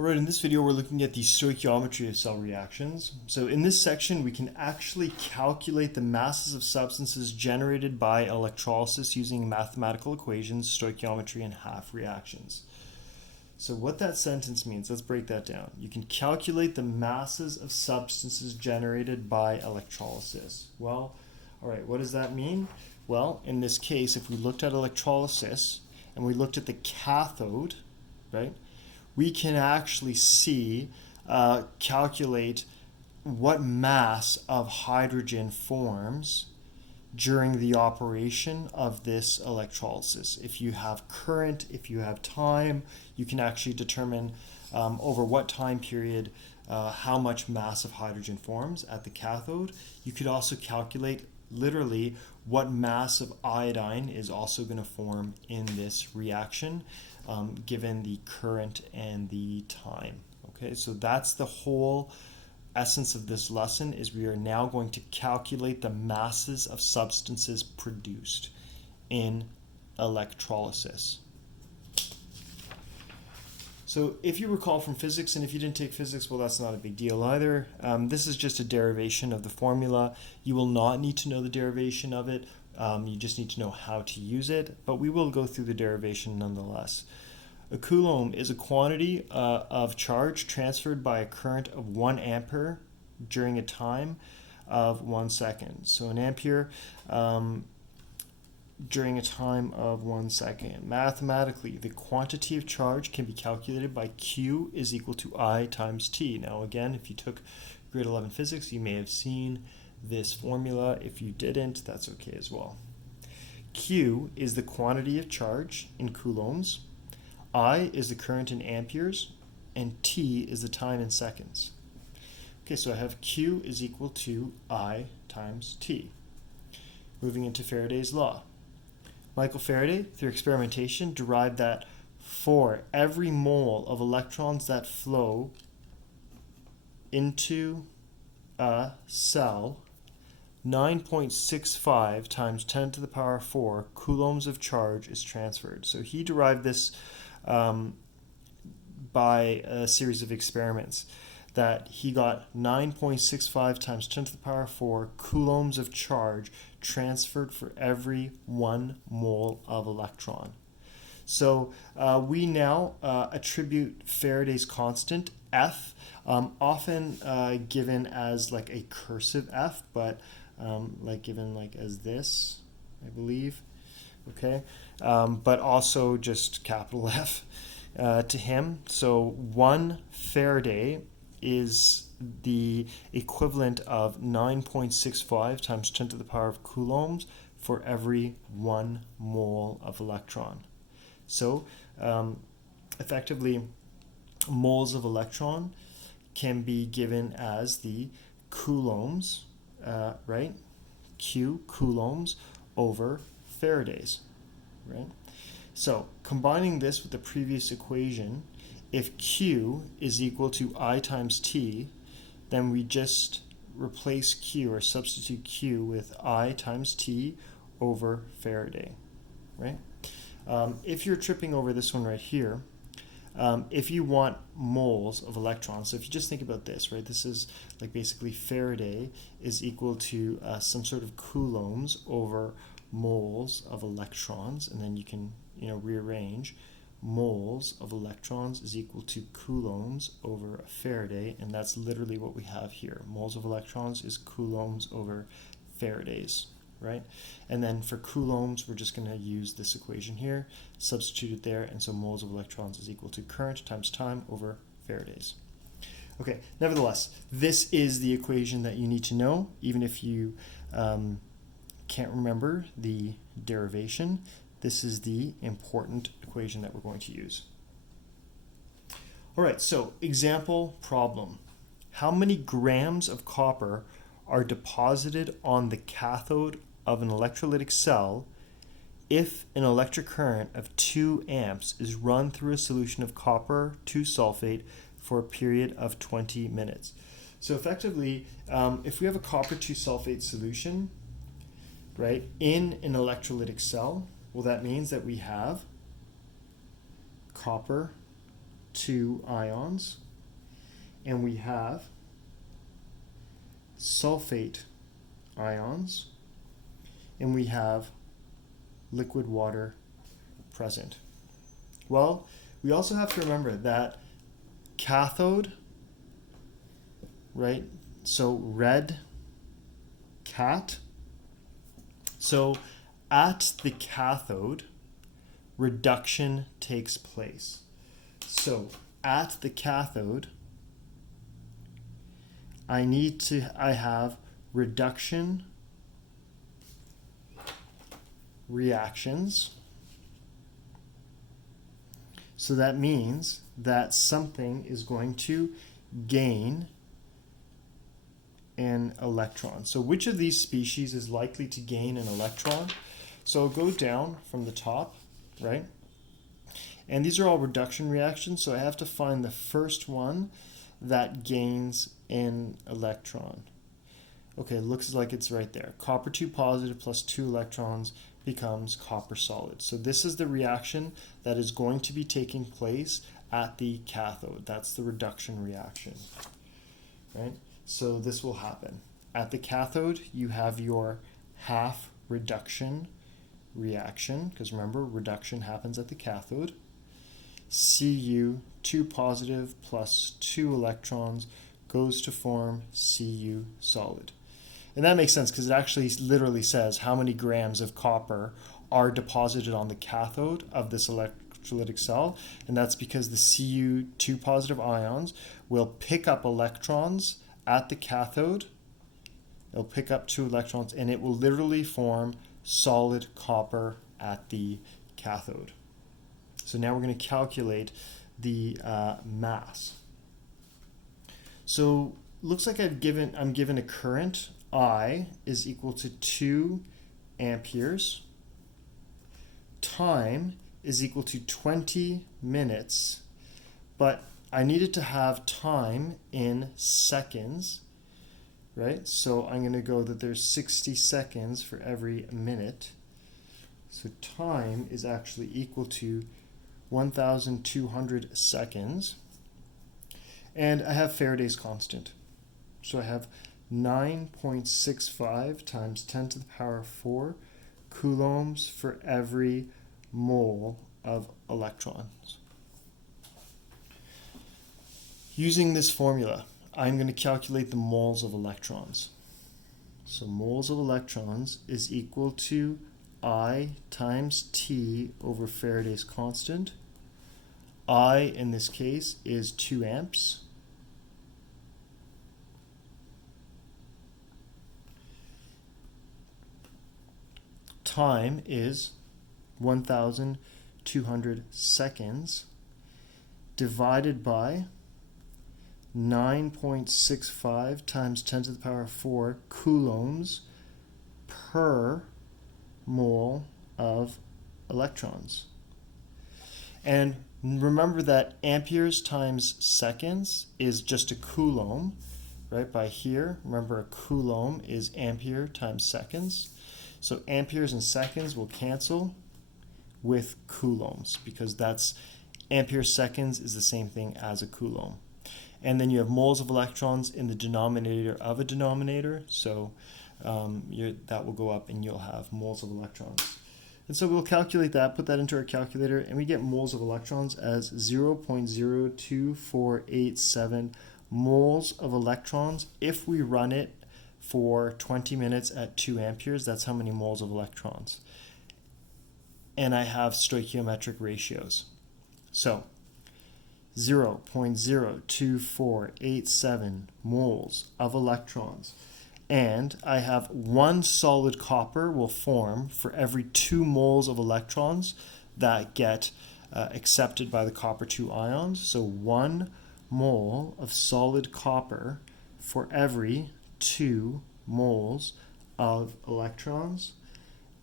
Alright, in this video we're looking at the stoichiometry of cell reactions. So in this section we can actually calculate the masses of substances generated by electrolysis using mathematical equations, stoichiometry, and half reactions. So what that sentence means, let's break that down. You can calculate the masses of substances generated by electrolysis. Well, alright, what does that mean? Well, in this case, if we looked at electrolysis and we looked at the cathode, right? We can actually calculate what mass of hydrogen forms during the operation of this electrolysis. If you have current, if you have time, you can actually determine over what time period how much mass of hydrogen forms at the cathode. You could also calculate literally what mass of iodine is also going to form in this reaction given the current and the time. Okay, so that's the whole essence of this lesson, is we are now going to calculate the masses of substances produced in electrolysis. So if you recall from physics, and if you didn't take physics, well, that's not a big deal either. This is just a derivation of the formula. You will not need to know the derivation of it. You just need to know how to use it, but we will go through the derivation nonetheless. A coulomb is a quantity of charge transferred by a current of 1 ampere during a time of 1 second. So an ampere during a time of 1 second. Mathematically, the quantity of charge can be calculated by Q is equal to I times T. Now again, if you took grade 11 physics, you may have seen this formula. If you didn't, that's okay as well. Q is the quantity of charge in coulombs, I is the current in amperes, and T is the time in seconds. Okay, so I have Q is equal to I times T. Moving into Faraday's law. Michael Faraday, through experimentation, derived that for every mole of electrons that flow into a cell, 9.65 times 10 to the power 4 coulombs of charge is transferred. So he derived this by a series of experiments, that he got 9.65 times 10 to the power 4 coulombs of charge transferred for every 1 mole of electron. So we now attribute Faraday's constant, F, often given as like a cursive F, but like given like as this, I believe, okay, but also just capital F to him. So 1 Faraday is the equivalent of 9.65 times 10 to the power of coulombs for every 1 mole of electron. So effectively, moles of electron can be given as the coulombs, right? Q coulombs over Faradays, right? So combining this with the previous equation, if Q is equal to I times T, then we just replace Q, or substitute Q with I times T over Faraday, right? If you're tripping over this one right here, if you want moles of electrons, so if you just think about this, right, this is like basically Faraday is equal to some sort of coulombs over moles of electrons, and then you can rearrange. Moles of electrons is equal to coulombs over a Faraday, and that's literally what we have here. Moles of electrons is coulombs over Faradays, right? And then for coulombs, we're just going to use this equation here, substitute it there, and so moles of electrons is equal to current times time over Faradays. Okay, nevertheless, this is the equation that you need to know, even if you can't remember the derivation. This is the important equation that we're going to use. All right, so example problem. How many grams of copper are deposited on the cathode of an electrolytic cell if an electric current of 2 amps is run through a solution of copper 2 sulfate for a period of 20 minutes? So effectively, if we have a copper 2 sulfate solution, right, in an electrolytic cell, well, that means that we have copper two ions, and we have sulfate ions, and we have liquid water present. Well, we also have to remember that cathode, right? So red cat. So at the cathode, reduction takes place. So at the cathode, I have reduction reactions. So that means that something is going to gain an electron. So which of these species is likely to gain an electron? So I'll go down from the top, right? And these are all reduction reactions, so I have to find the first one that gains an electron. Okay, looks like it's right there. Copper 2 positive plus 2 electrons becomes copper solid. So this is the reaction that is going to be taking place at the cathode. That's the reduction reaction, right? So this will happen. At the cathode, you have your half reduction reaction, because remember, reduction happens at the cathode. Cu 2 positive plus 2 electrons goes to form Cu solid. And that makes sense because it actually literally says how many grams of copper are deposited on the cathode of this electrolytic cell, and that's because the Cu2 positive ions will pick up electrons at the cathode. It'll pick up 2 electrons, and it will literally form solid copper at the cathode. So now we're going to calculate the mass. So looks like I'm given a current I is equal to 2 amperes. Time is equal to 20 minutes, but I needed to have time in seconds, right? So I'm going to go that there's 60 seconds for every minute. So time is actually equal to 1,200 seconds. And I have Faraday's constant. So I have 9.65 times 10 to the power 4 coulombs for every mole of electrons. Using this formula, I'm going to calculate the moles of electrons. So moles of electrons is equal to I times T over Faraday's constant. I, in this case, is 2 amps. Time is 1,200 seconds divided by 9.65 times 10 to the power 4 coulombs per mole of electrons. And remember that amperes times seconds is just a coulomb, right? By here, remember a coulomb is ampere times seconds. So amperes and seconds will cancel with coulombs because that's ampere seconds is the same thing as a coulomb. And then you have moles of electrons in the denominator of a denominator, so that will go up and you'll have moles of electrons. And so we'll calculate that, put that into our calculator, and we get moles of electrons as 0.02487 moles of electrons. If we run it for 20 minutes at 2 amperes, that's how many moles of electrons. And I have stoichiometric ratios. So 0.02487 moles of electrons. And I have 1 solid copper will form for every 2 moles of electrons that get accepted by the copper 2 ions. So 1 mole of solid copper for every 2 moles of electrons.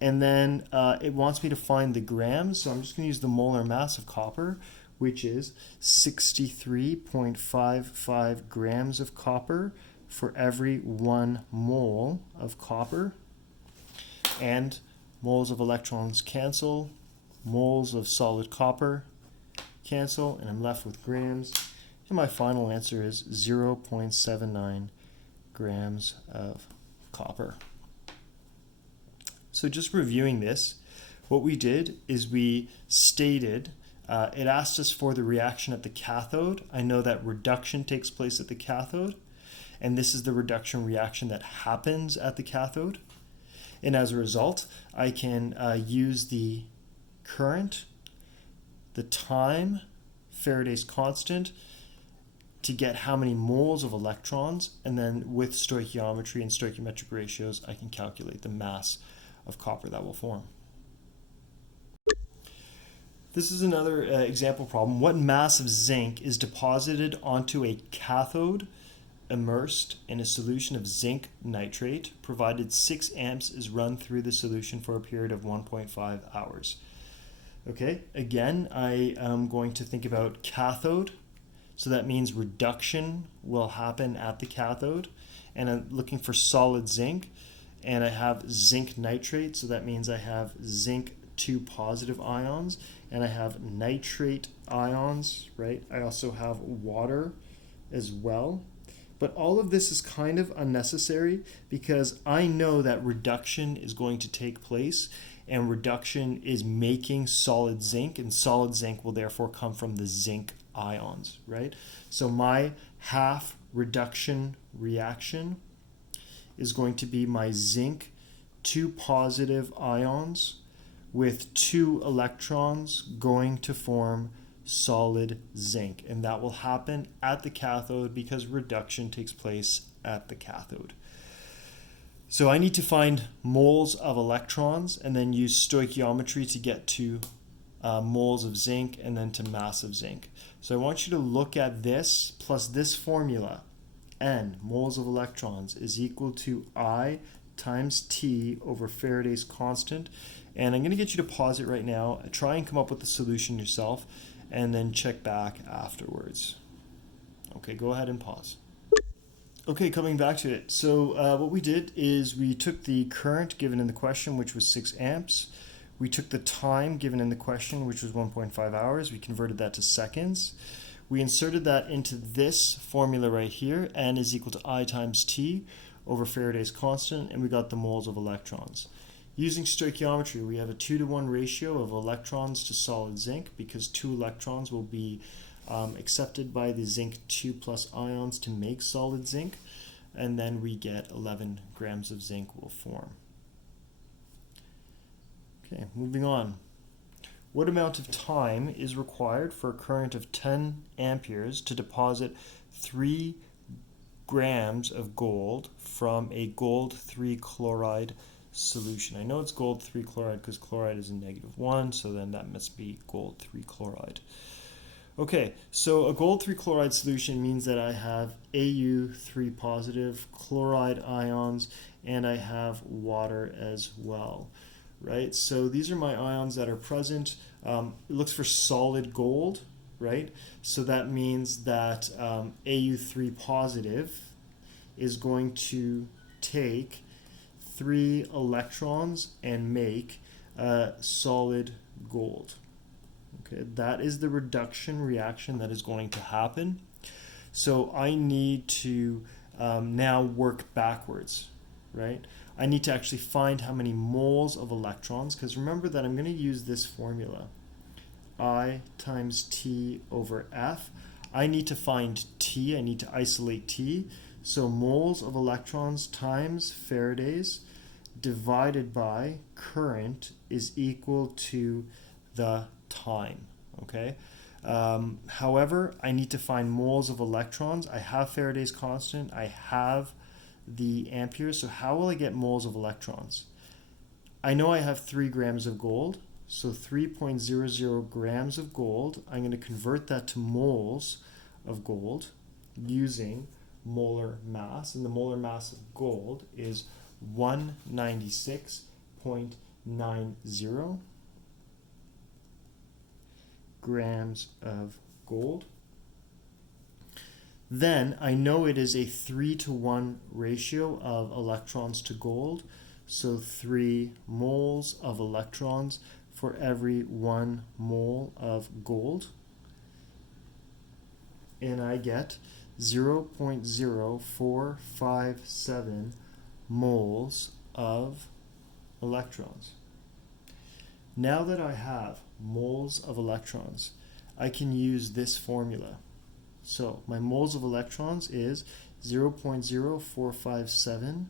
And then it wants me to find the grams, so I'm just going to use the molar mass of copper, which is 63.55 grams of copper for every 1 mole of copper. And moles of electrons cancel, moles of solid copper cancel, and I'm left with grams. And my final answer is 0.79 grams of copper. So just reviewing this, what we did is we stated, it asked us for the reaction at the cathode. I know that reduction takes place at the cathode, and this is the reduction reaction that happens at the cathode. And as a result, I can use the current, the time, Faraday's constant, to get how many moles of electrons, and then with stoichiometry and stoichiometric ratios, I can calculate the mass of copper that will form. This is another example problem. What mass of zinc is deposited onto a cathode immersed in a solution of zinc nitrate, provided 6 amps is run through the solution for a period of 1.5 hours? Okay, again, I am going to think about cathode. So that means reduction will happen at the cathode. And I'm looking for solid zinc. And I have zinc nitrate, so that means I have zinc 2 positive ions. And I have nitrate ions, right? I also have water as well. But all of this is kind of unnecessary because I know that reduction is going to take place, and reduction is making solid zinc, and solid zinc will therefore come from the zinc ions, right? So my half reduction reaction is going to be my zinc 2 positive ions with 2 electrons going to form solid zinc, and that will happen at the cathode because reduction takes place at the cathode. So I need to find moles of electrons and then use stoichiometry to get to moles of zinc and then to mass of zinc. So I want you to look at this plus this formula. N, moles of electrons, is equal to I times T over Faraday's constant. And I'm going to get you to pause it right now. Try and come up with the solution yourself and then check back afterwards. Okay, go ahead and pause. Okay, coming back to it. So what we did is we took the current given in the question, which was 6 amps. We took the time given in the question, which was 1.5 hours. We converted that to seconds. We inserted that into this formula right here. N is equal to I times T over Faraday's constant, and we got the moles of electrons. Using stoichiometry, we have a 2-to-1 ratio of electrons to solid zinc because 2 electrons will be accepted by the zinc 2 plus ions to make solid zinc, and then we get 11 grams of zinc will form. Okay, moving on. What amount of time is required for a current of 10 amperes to deposit 3 grams of gold from a gold 3 chloride solution? I know it's gold 3 chloride because chloride is a -1, so then that must be gold 3 chloride. Okay, so a gold 3 chloride solution means that I have Au3 positive chloride ions, and I have water as well, right? So these are my ions that are present. It looks for solid gold, right? So that means that Au3 positive is going to take 3 electrons and make solid gold. Okay, that is the reduction reaction that is going to happen. So I need to now work backwards, right? I need to actually find how many moles of electrons, because remember that I'm going to use this formula. I times T over F. I need to find T. I need to isolate T. So moles of electrons times Faraday's divided by current is equal to the time, okay? However, I need to find moles of electrons. I have Faraday's constant. I have the amperes. So how will I get moles of electrons? I know I have 3 grams of gold. So 3.00 grams of gold. I'm going to convert that to moles of gold using molar mass. And the molar mass of gold is 196.90 grams of gold. Then I know it is a 3-to-1 ratio of electrons to gold. So 3 moles of electrons for every 1 mole of gold. and I get 0.0457 moles of electrons. Now that I have moles of electrons, I can use this formula. So my moles of electrons is 0.0457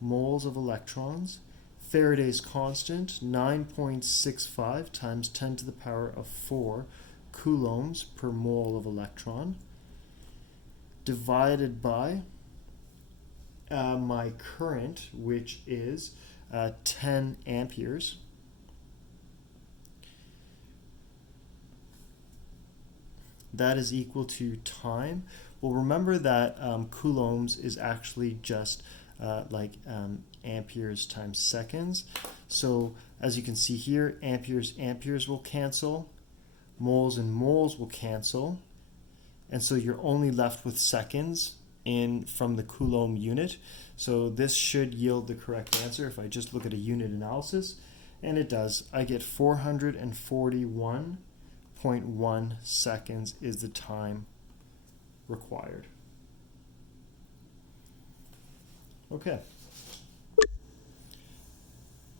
moles of electrons. Faraday's constant, 9.65 times 10 to the power of 4 coulombs per mole of electron, divided by my current, which is 10 amperes. That is equal to time. Well, remember that coulombs is actually just amperes times seconds. So as you can see here, amperes will cancel, moles and moles will cancel, and so you're only left with seconds from the Coulomb unit. So this should yield the correct answer if I just look at a unit analysis, and it does. I get 441.1 seconds is the time required. Okay.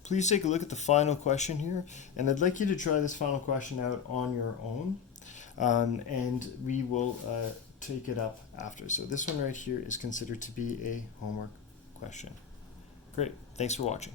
Please take a look at the final question here, and I'd like you to try this final question out on your own, and we will take it up after. So this one right here is considered to be a homework question. Great. Thanks for watching.